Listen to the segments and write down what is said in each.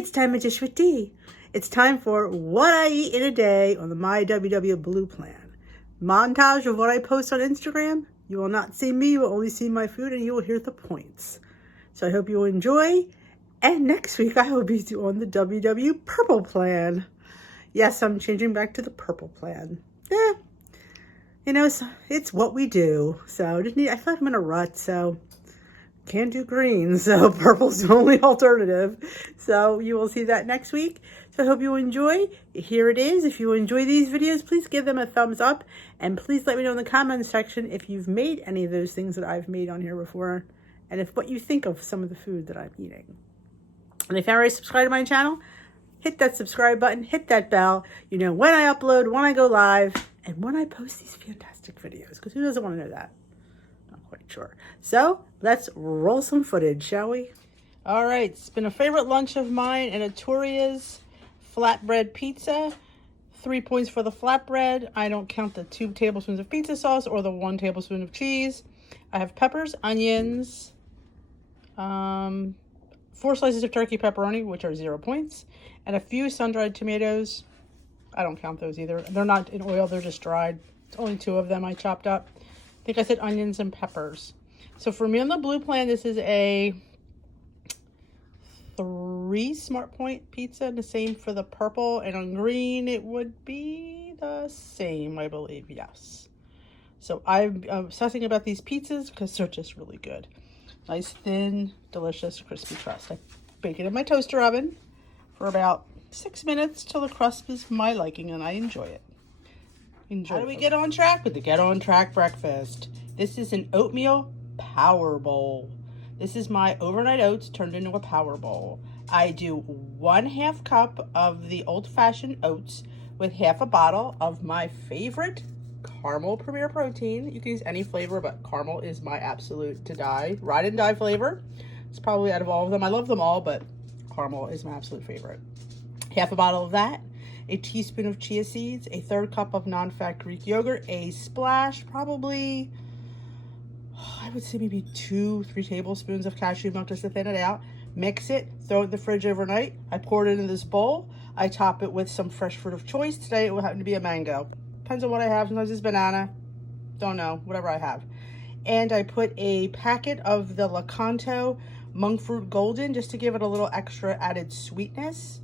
It's time to dish with D. It's time for what I eat in a day on the My WW Blue plan. Montage of what I post on Instagram. You will not see me, you will only see my food, and you will hear the points. So I hope you will enjoy. And next week I will be on the WW Purple plan. Yes, I'm changing back to the Purple plan. You know, it's what we do. So I feel like I'm in a rut, so can't do green, so purple's the only alternative. So you will see that next week. So I hope you enjoy. Here it is. If you enjoy these videos, please give them a thumbs up. And please let me know in the comments section if you've made any of those things that I've made on here before. And what you think of some of the food that I'm eating. And if you already subscribed to my channel, hit that subscribe button, hit that bell. You know when I upload, when I go live, and when I post these fantastic videos. Because who doesn't want to know that? Not quite sure. So let's roll some footage, shall we? All right, it's been a favorite lunch of mine, and Arturia's flatbread pizza. 3 points for the flatbread. I don't count the 2 tablespoons of pizza sauce or the 1 tablespoon of cheese. I have peppers, onions, 4 slices of turkey pepperoni, which are 0 points, and a few sun-dried tomatoes. I don't count those either. They're not in oil, they're just dried. It's only 2 of them I chopped up. I think I said onions and peppers. So for me on the blue plan, this is a 3 Smart Point pizza, and the same for the purple. And on green, it would be the same, I believe, yes. So I'm obsessing about these pizzas because they're just really good. Nice, thin, delicious, crispy crust. I bake it in my toaster oven for about 6 minutes till the crust is my liking, and I enjoy it. How do we get on track with the Get On Track breakfast? This is an oatmeal power bowl. This is my overnight oats turned into a power bowl. I do 1/2 cup of the old-fashioned oats with 1/2 a bottle of my favorite caramel Premier Protein. You can use any flavor, but caramel is my absolute ride and die flavor. It's probably out of all of them. I love them all, but caramel is my absolute favorite. 1/2 a bottle of that. A teaspoon of chia seeds, a 1/3 cup of non-fat Greek yogurt, a splash, probably, I would say maybe 2-3 tablespoons of cashew milk just to thin it out. Mix it, throw it in the fridge overnight. I pour it into this bowl. I top it with some fresh fruit of choice. Today it will happen to be a mango. Depends on what I have. Sometimes it's banana. Don't know. Whatever I have. And I put a packet of the Lakanto monk fruit golden just to give it a little extra added sweetness.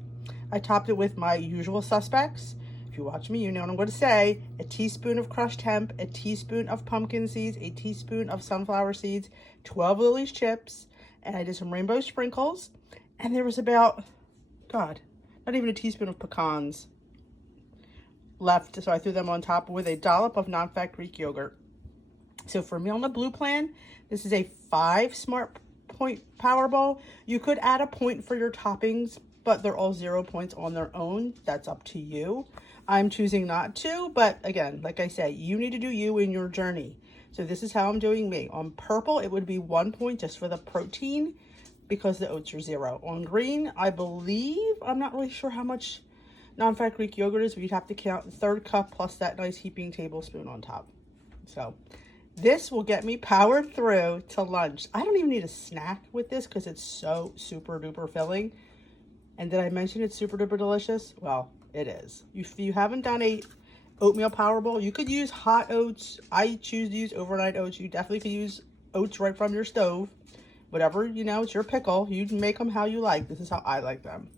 I topped it with my usual suspects. If you watch me, you know what I'm going to say. A teaspoon of crushed hemp, a teaspoon of pumpkin seeds, a teaspoon of sunflower seeds, 12 Lily's chips, and I did some rainbow sprinkles. And there was about, not even a teaspoon of pecans left. So I threw them on top with a dollop of non-fat Greek yogurt. So for me on the blue plan, this is a 5 Smart Point Power Bowl. You could add a point for your toppings, but they're all 0 points on their own. That's up to you. I'm choosing not to, but again, like I say, you need to do you in your journey. So this is how I'm doing me. On purple, it would be 1 point just for the protein because the oats are 0. On green, I believe, I'm not really sure how much non-fat Greek yogurt is, but you'd have to count the 1/3 cup plus that nice heaping tablespoon on top. So this will get me powered through to lunch. I don't even need a snack with this because it's so super duper filling. And did I mention it's super duper delicious? Well, it is. If you haven't done a oatmeal power bowl, you could use hot oats. I choose to use overnight oats. You definitely could use oats right from your stove. Whatever, it's your pickle. You can make them how you like. This is how I like them.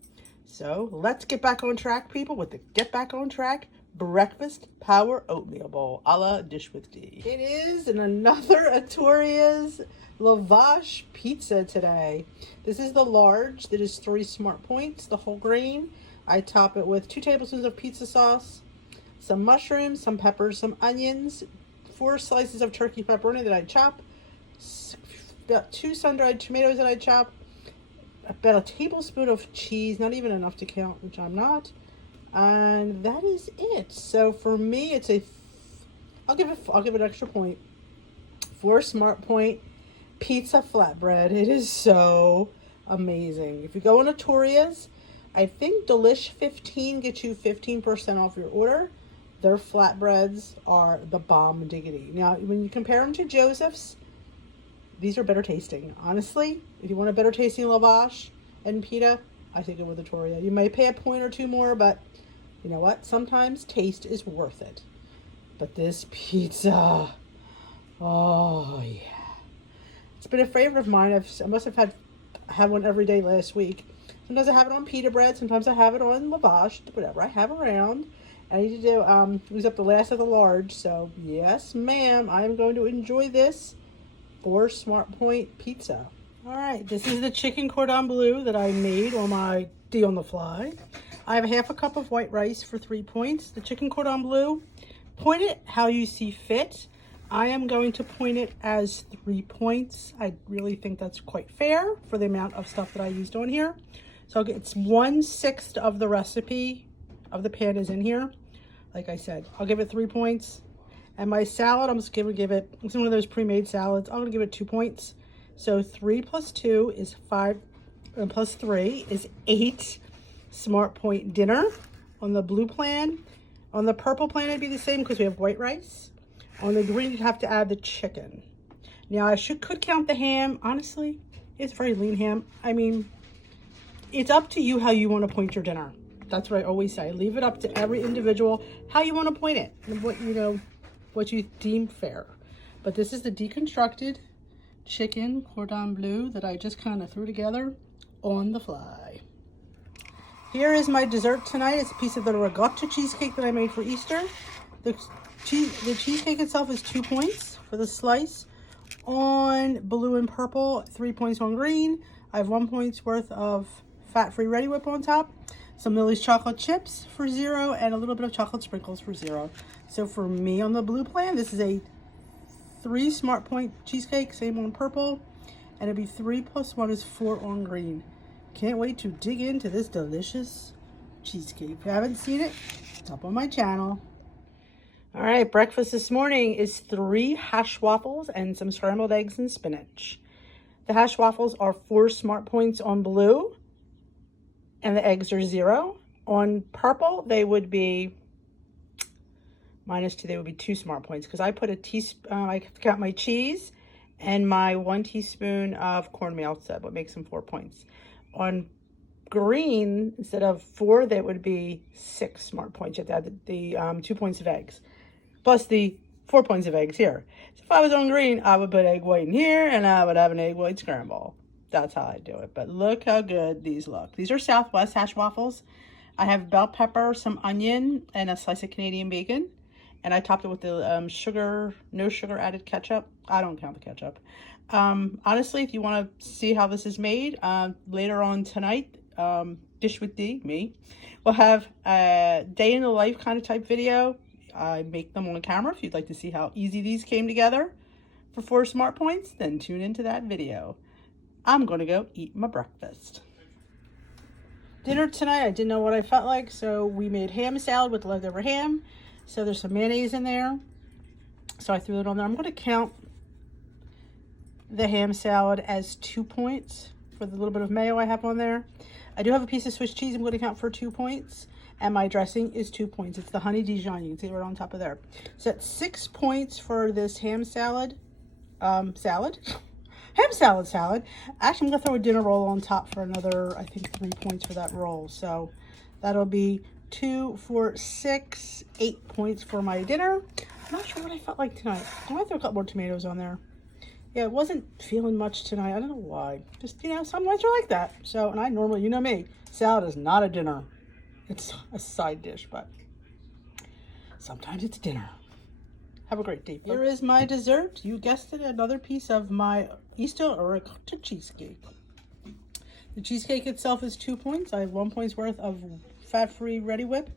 So let's get back on track, people, with the Get Back on Track Breakfast Power Oatmeal Bowl, a la Dish with D. It is another Arturia's Lavash pizza today. This is the large. That is 3 Smart Points, the whole grain. I top it with 2 tablespoons of pizza sauce, some mushrooms, some peppers, some onions, 4 slices of turkey pepperoni that I chop, about 2 sun-dried tomatoes that I chop, about a tablespoon of cheese, not even enough to count, which I'm not. And that is it. So for me, it's I'll give it an extra point. 4 Smart Point pizza flatbread. It is so amazing. If you go on Arturia's, I think Delish 15 gets you 15% off your order. Their flatbreads are the bomb diggity. Now, when you compare them to Joseph's, these are better tasting. Honestly, if you want a better tasting lavash and pita, I take it with a Torrio. You may pay a point or two more, but you know what? Sometimes taste is worth it. But this pizza, oh yeah. It's been a favorite of mine. I must have had one every day last week. Sometimes I have it on pita bread. Sometimes I have it on lavash, whatever I have around. I need to use up the last of the large. So yes, ma'am, I am going to enjoy this for Smart Point Pizza. All right, this is the chicken cordon bleu that I made on my D on the fly. I have half a cup of white rice for 3 points. The chicken cordon bleu, point it how you see fit. I am going to point it as 3 points. I really think that's quite fair for the amount of stuff that I used on here. So it's 1/6 of the recipe of the pan is in here. Like I said, I'll give it 3 points. And my salad, I'm just gonna give it, it's one of those pre-made salads. I'm gonna give it 2 points. So 3 plus 2 is 5, and plus 3 is 8 Smart Point dinner on the blue plan. On the purple plan, it'd be the same because we have white rice. On the green, you'd have to add the chicken. Now, I could count the ham. Honestly, it's very lean ham. I mean, it's up to you how you want to point your dinner. That's what I always say. Leave it up to every individual how you want to point it and what you deem fair. But this is the deconstructed chicken cordon bleu that I just kind of threw together on the fly. Here is my dessert tonight. It's a piece of the ricotta cheesecake that I made for Easter. The cheesecake itself is 2 points for the slice. On blue and purple, 3 points on green. I have 1 point's worth of fat-free Ready Whip on top. Some Lily's chocolate chips for 0 and a little bit of chocolate sprinkles for 0. So for me on the blue plan, this is a 3 Smart Point cheesecake, same on purple. And it'd be 3 plus 1 is 4 on green. Can't wait to dig into this delicious cheesecake. If you haven't seen it, it's up on my channel. All right, breakfast this morning is 3 hash waffles and some scrambled eggs and spinach. The hash waffles are 4 Smart Points on blue, and the eggs are 0. On purple, they would be -2. They would be 2 Smart Points because I put a teaspoon. I got my cheese and my 1 teaspoon of cornmeal, so what makes them 4 points. On green, instead of 4, that would be 6 Smart Points. You have to add the 2 points of eggs, plus the 4 points of eggs here. So if I was on green, I would put egg white in here, and I would have an egg white scramble. That's how I do it. But look how good these look. These are Southwest hash waffles. I have bell pepper, some onion, and a slice of Canadian bacon. And I topped it with the no sugar added ketchup. I don't count the ketchup. Honestly, if you want to see how this is made, later on tonight, Dish with D, me, we'll have a day in the life kind of type video. I make them on camera. If you'd like to see how easy these came together for 4 Smart Points, then tune into that video. I'm going to go eat my breakfast. Dinner tonight, I didn't know what I felt like, so we made ham salad with leftover ham. So there's some mayonnaise in there. So I threw it on there. I'm going to count the ham salad as 2 points for the little bit of mayo I have on there. I do have a piece of Swiss cheese I'm going to count for 2 points. And my dressing is 2 points. It's the honey Dijon. You can see it right on top of there. So that's 6 points for this ham salad. Ham salad. Actually, I'm going to throw a dinner roll on top for another, I think, 3 points for that roll. So that'll be 2, 4, 6, 8 points for my dinner. I'm not sure what I felt like tonight. I might throw a couple more tomatoes on there. Yeah, it wasn't feeling much tonight. I don't know why. Just, some nights are like that. So, and I normally, you know me, salad is not a dinner. It's a side dish, but sometimes it's dinner. Have a great day. Here is my dessert. You guessed it, another piece of my Easter ricotta cheesecake. The cheesecake itself is 2 points. I have 1 point's worth of fat-free Ready Whip,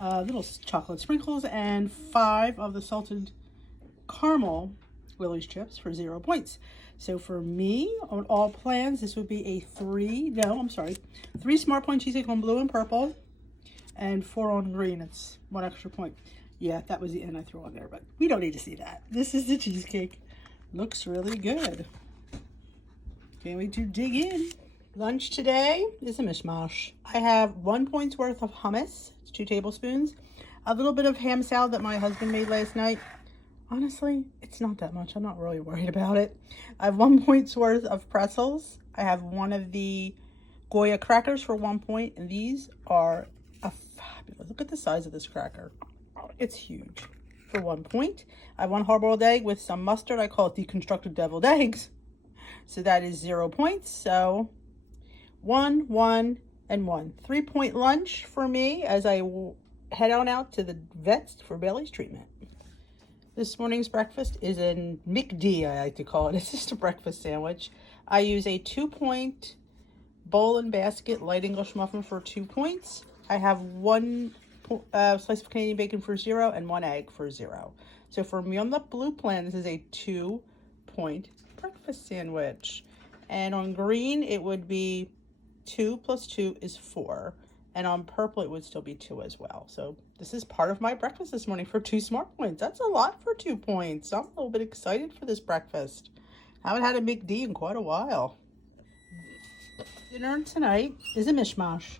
little chocolate sprinkles, and 5 of the salted caramel Lily's chips for 0 points. So for me, on all plans, this would be a 3 Smart Point cheesecake on blue and purple, and 4 on green. It's 1 extra point. Yeah, that was the end I threw on there, but we don't need to see that. This is the cheesecake. Looks really good. Can't wait to dig in. Lunch today is a mishmash. I have 1 point's worth of hummus. It's 2 tablespoons. A little bit of ham salad that my husband made last night. Honestly, it's not that much. I'm not really worried about it. I have 1 point's worth of pretzels. I have 1 of the Goya crackers for 1 point, and these are a fabulous. Look at the size of this cracker. It's huge for 1 point. I have 1 hard-boiled egg with some mustard. I call it deconstructed deviled eggs. So that is 0 points. So 1, 1, and 1. 3-point lunch for me as I head on out to the vets for Bailey's treatment. This morning's breakfast is a McD, I like to call it. It's just a breakfast sandwich. I use a 2-point bowl and basket light English muffin for 2 points. I have 1 slice of Canadian bacon for 0 and 1 egg for 0. So for me on the blue plan, this is a 2-point breakfast sandwich. And on green, it would be 2 plus 2 is 4. And on purple, it would still be 2 as well. So this is part of my breakfast this morning for 2 smart points. That's a lot for 2 points. I'm a little bit excited for this breakfast. I haven't had a McD in quite a while. Dinner tonight is a mishmash.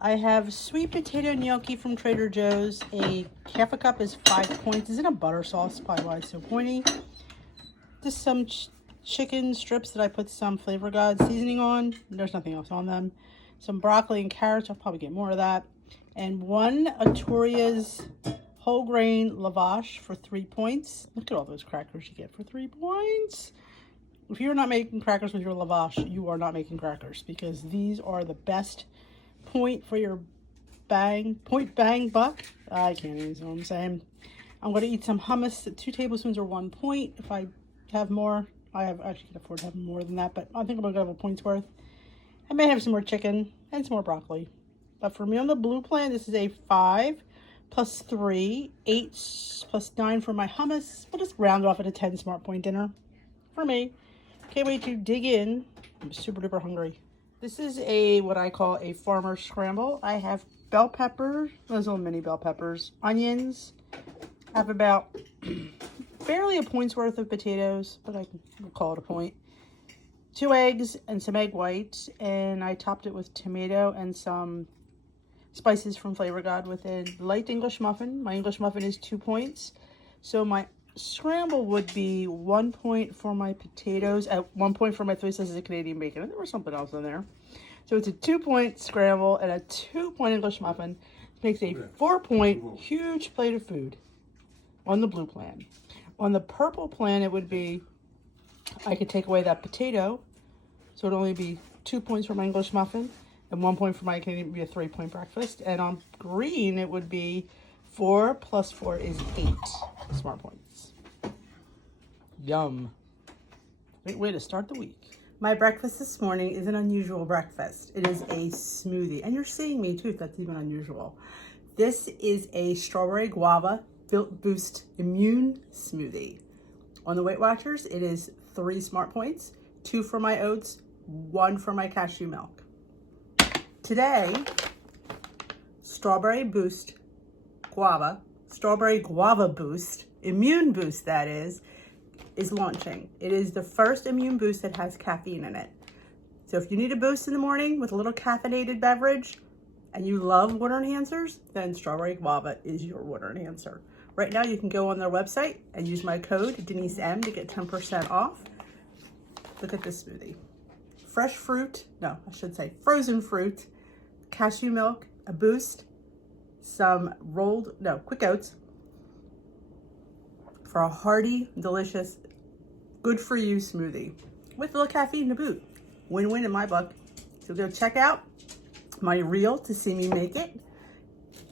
I have sweet potato gnocchi from Trader Joe's. A half a cup is 5 points. It's in a butter sauce, probably why it's so pointy. Just some chicken strips that I put some Flavor God seasoning on. There's nothing else on them. Some broccoli and carrots. I'll probably get more of that. And 1 Arturia's whole grain lavash for 3 points. Look at all those crackers you get for 3 points. If you're not making crackers with your lavash, you are not making crackers, because these are the best point for your point bang buck. I can't even say what I'm saying. I'm going to eat some hummus. 2 tablespoons are 1 point. If I have more, I actually can afford to have more than that, but I think I'm going to have a point's worth. I may have some more chicken and some more broccoli. But for me on the blue plan, this is a 5 plus 3, 8 plus 9 for my hummus. We'll just round off at a 10 smart point dinner for me. Can't wait to dig in. I'm super duper hungry. This is what I call a farmer scramble. I have bell peppers, those little mini bell peppers, onions. I have about barely a point's worth of potatoes, but we'll call it a point. 2 eggs and some egg whites, and I topped it with tomato and some spices from Flavor God with a light English muffin. My English muffin is 2 points. So my scramble would be 1 point for my potatoes, at 1 point for my 3 slices of Canadian bacon, and there was something else in there. So it's a 2-point scramble and a 2-point English muffin. It makes a 4-point huge plate of food on the blue plan. On the purple plan, it would be, I could take away that potato, so it'd only be 2 points for my English muffin and 1 point for my Canadian, be a 3-point breakfast. And on green, it would be 4 plus 4 is 8 smart points. Yum. Great way to start the week. My breakfast this morning is an unusual breakfast. It is a smoothie. And you're seeing me too, if that's even unusual. This is a strawberry guava boost immune smoothie. On the Weight Watchers, it is 3 smart points, 2 for my oats, 1 for my cashew milk. Today, strawberry guava boost, immune boost that is launching. It is the first immune boost that has caffeine in it. So if you need a boost in the morning with a little caffeinated beverage and you love water enhancers, then strawberry guava is your water enhancer. Right now you can go on their website and use my code DENISEM to get 10% off. Look at this smoothie. Fresh fruit, no, I should say frozen fruit, cashew milk, a boost, some quick oats for a hearty, delicious, good for you smoothie with a little caffeine to boot. Win-win in my book. So go check out my reel to see me make it.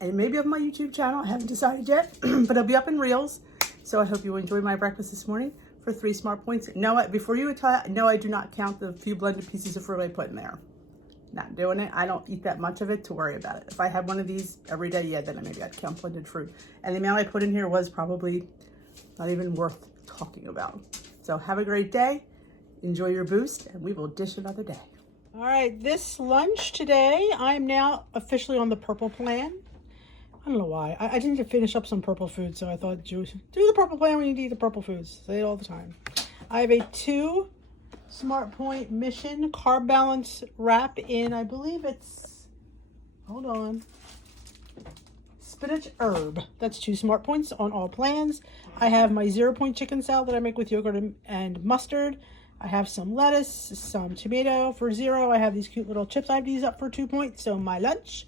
And maybe on my YouTube channel, I haven't decided yet, but it'll be up in reels. So I hope you enjoyed my breakfast this morning for 3 smart points. No, before you retire, no, I do not count the few blended pieces of fruit I put in there. Not doing it. I don't eat that much of it to worry about it. If I had one of these every day, yeah, then maybe I'd count blended fruit. And the amount I put in here was probably not even worth talking about. So have a great day. Enjoy your boost, and we will dish another day. All right, this lunch today, I'm now officially on the purple plan. I don't know why. I didn't finish up some purple food, so I thought, do the purple plan when you eat the purple foods. Say it all the time. I have a 2 Smart Point Mission carb balance wrap in, I believe it's, hold on, spinach herb. That's 2 smart points on all plans. I have my 0-point chicken salad that I make with yogurt and mustard. I have some lettuce, some tomato for 0. I have these cute little chips. I have these up for 2 points. So my lunch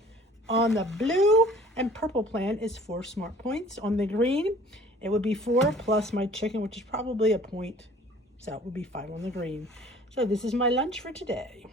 on the blue and purple plan is 4 smart points. On the green, it would be 4 plus my chicken, which is probably a point. So it would be 5 on the green. So this is my lunch for today.